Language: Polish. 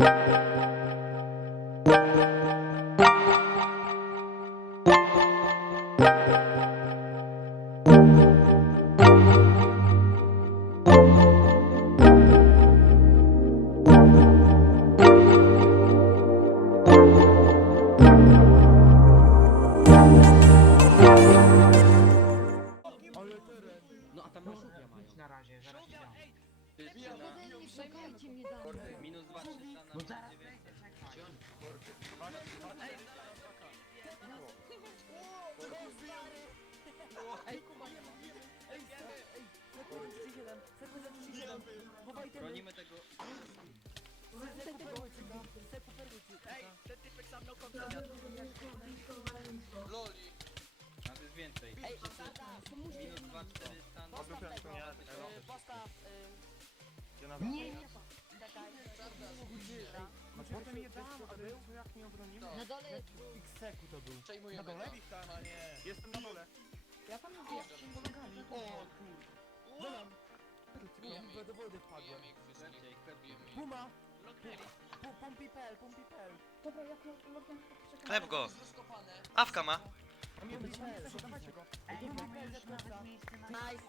No a tam masz na razie, zaraz Ode mnie szukajcie mnie dalej. Minus 2 300 na zaraz 900. będę czekać. Ej, Kuba, nie. Ej, ej, sekund 37, sekund 37. Chowaj ten, Bronimy tego... ci da. Ten typek sam miał kontrolę. Loli. Nas jest więcej. Ej, Minus mi. 2 400 na na Nie, nie, czekaj. A potem je dam, a był, to jak nie obronimy? Na dole jest X-seku to był. Przejmujemy Na dole? to. Wichta, a nie. Jestem na dole. Ja tam nie wiem, pomagami. O kur... Dolam. Bijemy ich. Do wody wpadłem. Bijemy ich wszystkich. Bijemy ich. Puma! Pu- Pompi.pl, pompi.pl. Dobra, jak mogę poczekać. Klep go. Rozkopane. Awka ma. Pompi.pl, dawajcie go. Ej, Pompi.pl mamy już zakręca. nawet miejsce na... Nice.